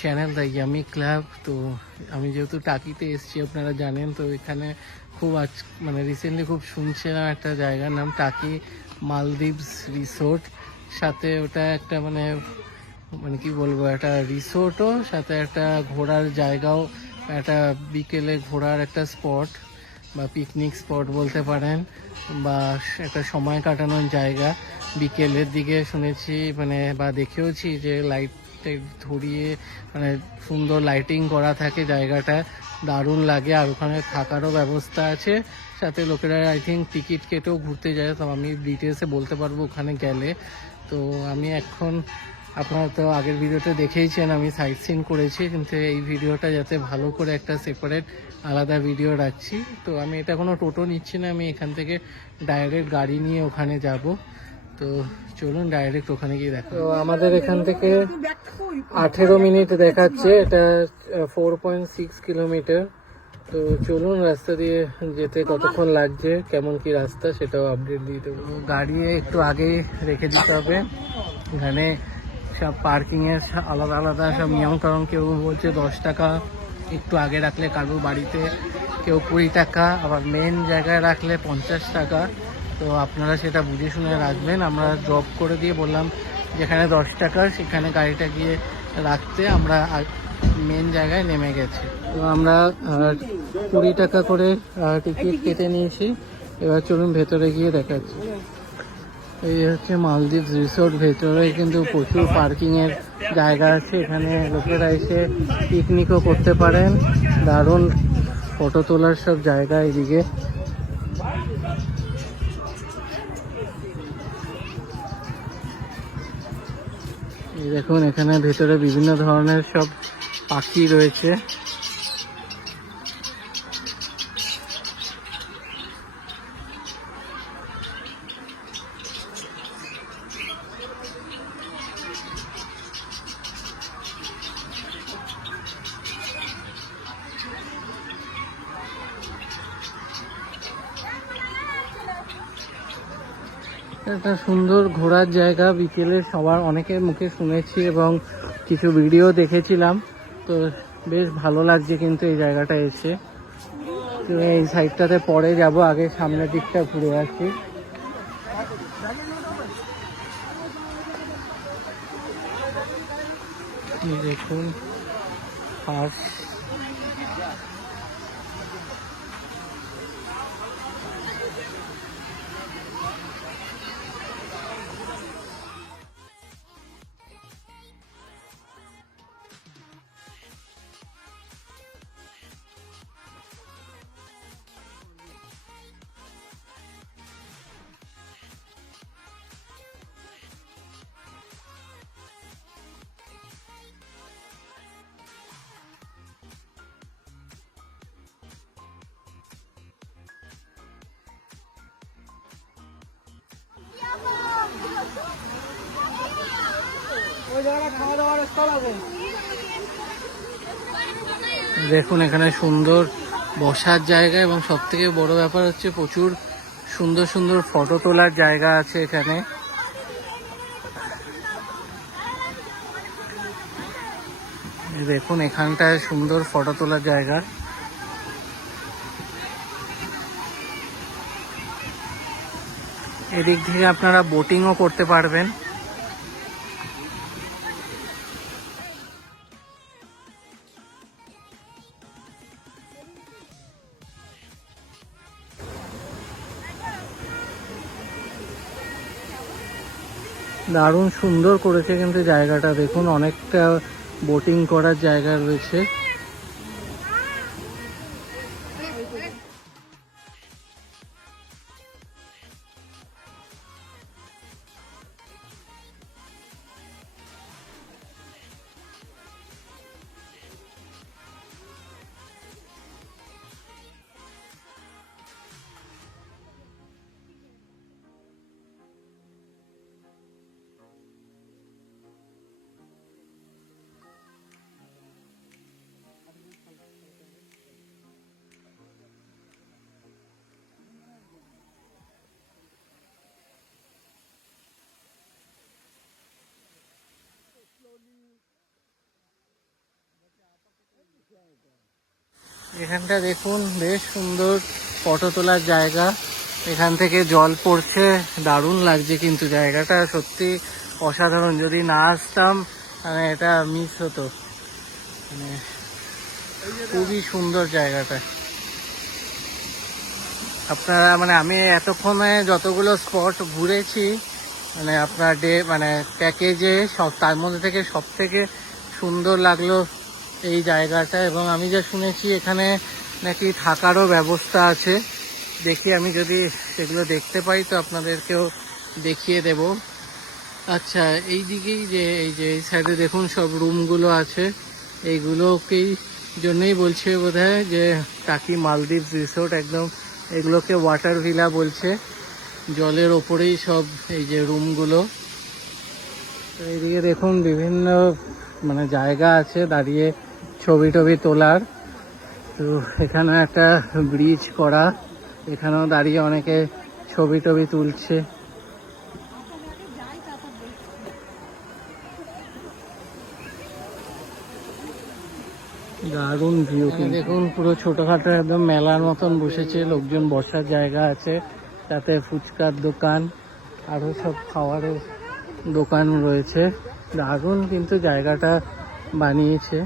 Channel the yummy club. তো আমি যেহেতু টাকিতে এসেছি আপনারা জানেন, তো এখানে খুব মানে রিসেন্টলি খুব শুনছিলাম একটা জায়গার নাম টাকি মালদ্বীপস রিসোর্ট। সাথে ওটা একটা মানে মানে কি বলবো, একটা রিসোর্টও সাথে একটা ঘোরার জায়গাও, একটা বিকেলে ঘোরার একটা স্পট বা পিকনিক স্পট বলতে পারেন, বা একটা সময় কাটানোর জায়গা। বিকেলের দিকে শুনেছি মানে বা দেখেওছি যে লাইট টাইট ধরিয়ে মানে সুন্দর লাইটিং করা থাকে জায়গাটা, দারুণ লাগে। আর ওখানে থাকারও ব্যবস্থা আছে, সাথে লোকেরা আই থিঙ্ক টিকিট কেটেও ঘুরতে যায়। তো আমি ডিটেলসে বলতে পারবো ওখানে গেলে। তো আমি এখন, আপনারা তো আগের ভিডিওটা দেখেইছেন আমি সাইট সিন করেছি, কিন্তু এই ভিডিওটা যাতে ভালো করে একটা সেপারেট আলাদা ভিডিও রাখছি। তো আমি এটা কোনো টোটো নিচ্ছি না, আমি এখান থেকে ডাইরেক্ট গাড়ি নিয়ে ওখানে যাব। তো চলুন ডাইরেক্ট ওখানে গিয়ে দেখা। তো আমাদের এখান থেকে 18 মিনিট দেখাচ্ছে, এটা 4.6 কিলোমিটার। তো চলুন রাস্তা দিয়ে যেতে কতক্ষণ লাগছে, কেমন কি রাস্তা সেটাও আপডেট দিয়ে দেবো। গাড়ি একটু আগে রেখে দিতে হবে, এখানে সব পার্কিংয়ের আলাদা আলাদা সব নিয়ম, কারণ কেউ বলছে 10 টাকা একটু আগে রাখলে কারোর বাড়িতে, কেউ 20 টাকা, আবার মেন জায়গায় রাখলে 50 টাকা। তো আপনারা সেটা বুঝে শুনে রাখবেন। আমরা ড্রপ করে দিয়ে বললাম যেখানে 10 টাকা সেখানে গাড়িটা গিয়ে রাখতে, আমরা মেন জায়গায় নেমে গেছি। তো আমরা 20 টাকা করে টিকিট কেটে নিয়েছি। এবার চলুন ভেতরে গিয়ে দেখাচ্ছি। এই হচ্ছে মালদ্বীপ রিসোর্ট, ভেতরে কিন্তু প্রচুর পার্কিংয়ের জায়গা আছে, এখানে লোকেরা এসে পিকনিকও করতে পারেন। দারুণ ফটো তোলার সব জায়গা এদিকে। এই দেখুন এখানে ভেতরে বিভিন্ন ধরনের সব পাখি রয়েছে। একটা সুন্দর ঘোরার জায়গা, বিকেলে সবার অনেকের মুখে শুনেছি এবং কিছু ভিডিও দেখেছিলাম। তো বেশ ভালো লাগছে কিন্তু এই জায়গাটা এসে। তো এই সাইডটাতে পরে যাব, আগে সামনের দিকটা ঘুরে আসি। দেখুন হাঁস, দেখুন এখানে সুন্দর বসার জায়গা, এবং সব থেকে বড় ব্যাপার হচ্ছে প্রচুর সুন্দর সুন্দর ফটো তোলার জায়গা আছে এখানে। দেখুন এখানটায় সুন্দর ফটো তোলার জায়গা। এদিক থেকে আপনারা বোটিংও করতে পারবেন। দারুণ সুন্দর করেছে কিন্তু জায়গাটা, দেখুন অনেকটা বোটিং করার জায়গা রয়েছে। এখানটা দেখুন বেশ সুন্দর ফটো তোলার জায়গা, এখান থেকে জল পড়ছে, দারুণ লাগছে কিন্তু জায়গাটা সত্যি অসাধারণ। যদি না আসতাম মানে এটা মিস হতো, মানে খুবই সুন্দর জায়গাটা। আপনারা মানে আমি এতক্ষণে যতগুলো স্পট ঘুরেছি মানে আপনার মানে প্যাকেজে সব তার মধ্যে থেকে সব থেকে সুন্দর লাগলো এই জায়গাটা। এবং আমি যা শুনেছি এখানে নাকি থাকারও ব্যবস্থা আছে, দেখি আমি যদি সেগুলো দেখতে পাই তো আপনাদেরকেও দেখিয়ে দেব। আচ্ছা, এই দিকেই যে এই সাইডে দেখুন সব রুমগুলো আছে, এইগুলোকেই জন্যই বলছে বোধহয় যে টাকি মালদ্বীপ রিসোর্ট। একদম এগুলোকে ওয়াটার ভিলা বলছে, জলের ওপরেই সব এই যে রুমগুলো। তো এইদিকে দেখুন বিভিন্ন মানে জায়গা আছে দাঁড়িয়ে ছবি টবি তোলার। তো এখানে একটা ব্রিজ করা, এখানেও দাঁড়িয়ে অনেকে ছবি টবি তুলছে। দারুণ ভিউ। দেখুন পুরো ছোটখাটো একদম মেলার মতন বসেছে, লোকজন বসার জায়গা আছে, তাতে ফুচকার দোকান আরো সব খাবারের দোকান রয়েছে। দারুণ কিন্তু জায়গাটা বানিয়েছে।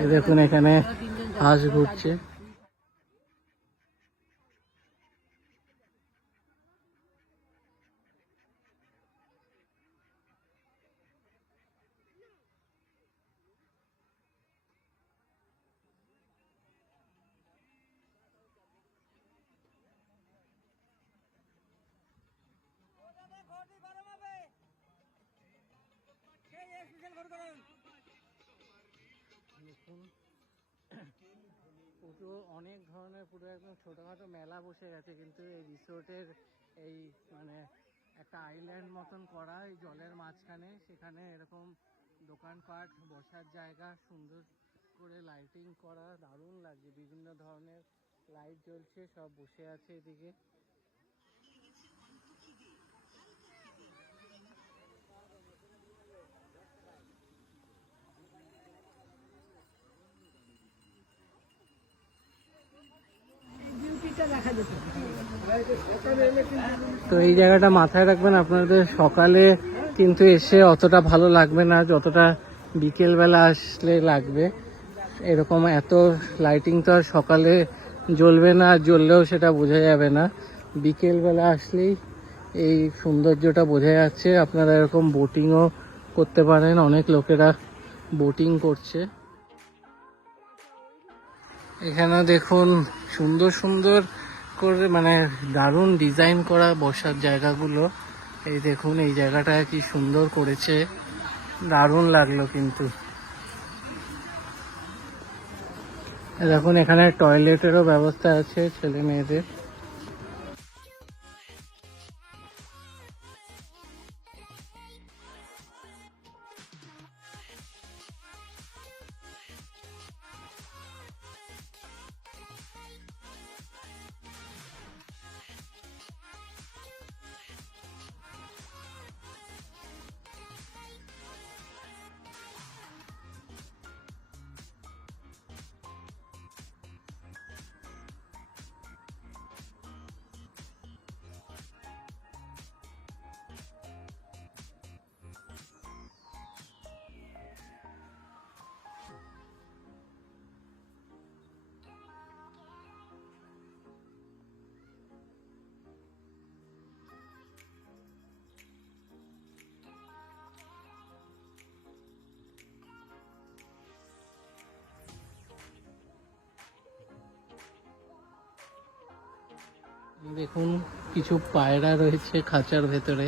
এই দেখুন এখানে হাঁস ঘুরছে। পুরো অনেক ধরনের পুরো একদম ছোটখাটো মেলা বসে গেছে, কিন্তু এই রিসোর্টের এই মানে একটা আইল্যান্ড মতন করা এই জলের মাঝখানে, সেখানে এরকম দোকানপাট বসার জায়গা সুন্দর করে লাইটিং করা, দারুণ লাগছে। বিভিন্ন ধরনের লাইট জ্বলছে, সব বসে আছে এদিকে। তো এই জায়গাটা মাথায় রাখবেন আপনাদের, সকালে কিন্তু এসে অতটা ভালো লাগবে না যতটা বিকেলবেলা আসলে লাগবে। এরকম এত লাইটিং তো আর সকালে জ্বলবে না, আর জ্বললেও সেটা বোঝা যাবে না। বিকেলবেলা আসলেই এই সৌন্দর্যটা বোঝা যাচ্ছে। আপনারা এরকম বোটিংও করতে পারেন, অনেক লোকেরা বোটিং করছে। এখানে দেখুন সুন্দর সুন্দর করে মানে দারুণ ডিজাইন করা বসার জায়গাগুলো। এই দেখুন এই জায়গাটা কি সুন্দর করেছে, দারুণ লাগলো কিন্তু। দেখুন এখানে টয়লেটেরও ব্যবস্থা আছে ছেলে মেয়েদের। দেখুন কিছু পায়রা রয়েছে খাঁচার ভেতরে।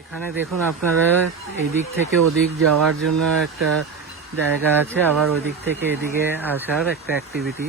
এখানে দেখুন আপনারা এই দিক থেকে ওদিক যাওয়ার জন্য একটা জায়গা আছে, আবার ওদিক থেকে এদিকে আসার একটা অ্যাক্টিভিটি।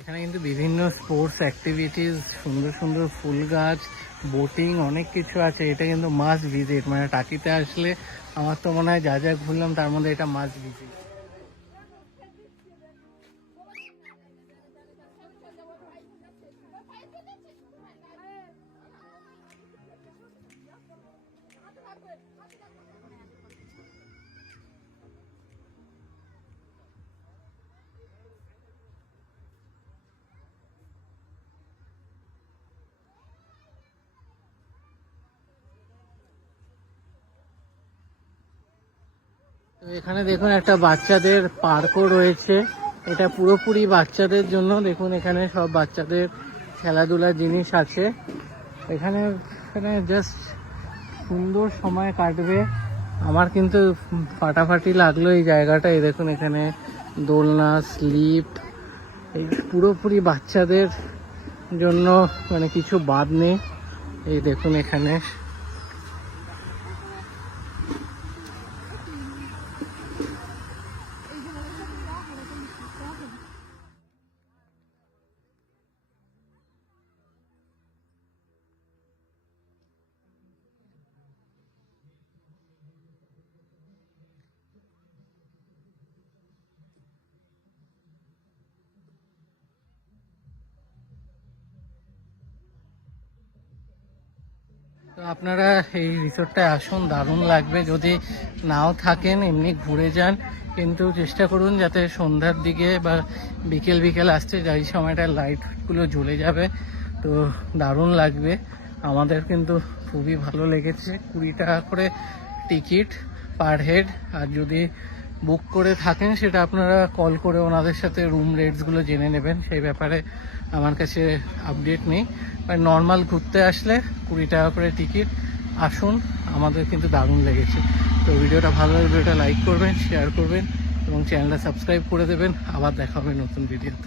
এখানে কিন্তু বিভিন্ন স্পোর্টস অ্যাক্টিভিটিস, সুন্দর সুন্দর ফুল গাছ, বোটিং অনেক কিছু আছে। এটা কিন্তু মাস্ট ভিজিট, মানে টাকিতে আসলে আমার তো মনে হয় যা যা ঘুরলাম তার মধ্যে এটা মাস্ট ভিজিট। তো এখানে দেখুন একটা বাচ্চাদের পার্কও রয়েছে। এটা পুরোপুরি বাচ্চাদের জন্য। দেখুন এখানে সব বাচ্চাদের খেলাধুলার জিনিস আছে। এখানে এখানে জাস্ট সুন্দর সময় কাটবে। আমার কিন্তু ফাটাফাটি লাগলো এই জায়গাটা। এই দেখুন এখানে দোলনা, স্লিপ, এই পুরোপুরি বাচ্চাদের জন্য, মানে কিছু বাদ নেই। এই দেখুন এখানে তো আপনারা এই রিসোর্টটায় আসুন, দারুণ লাগবে। যদি নাও থাকেন এমনি ঘুরে যান, কিন্তু চেষ্টা করুন যাতে সন্ধ্যার দিকে বা বিকেল বিকেল আসতে, যাই সময়টা লাইটগুলো জ্বলে যাবে। তো দারুণ লাগবে। আমাদের কিন্তু খুবই ভালো লেগেছে। 20 টাকা করে টিকিট পার হেড। আর যদি বুক করে থাকেন সেটা আপনারা কল করে ওনাদের সাথে রুম রেটসগুলো জেনে নেবেন। সেই ব্যাপারে আমার কাছে আপডেট নেই। নর্মাল ঘুরতে আসলে 20 টাকা করে টিকিট। আসুন, আমাদের কিন্তু দারুণ লেগেছে। তো ভিডিওটা ভালো লাগলে ভিডিওটা লাইক করবেন, শেয়ার করবেন এবং চ্যানেলটা সাবস্ক্রাইব করে দেবেন। আবার দেখা হবে নতুন ভিডিওতে।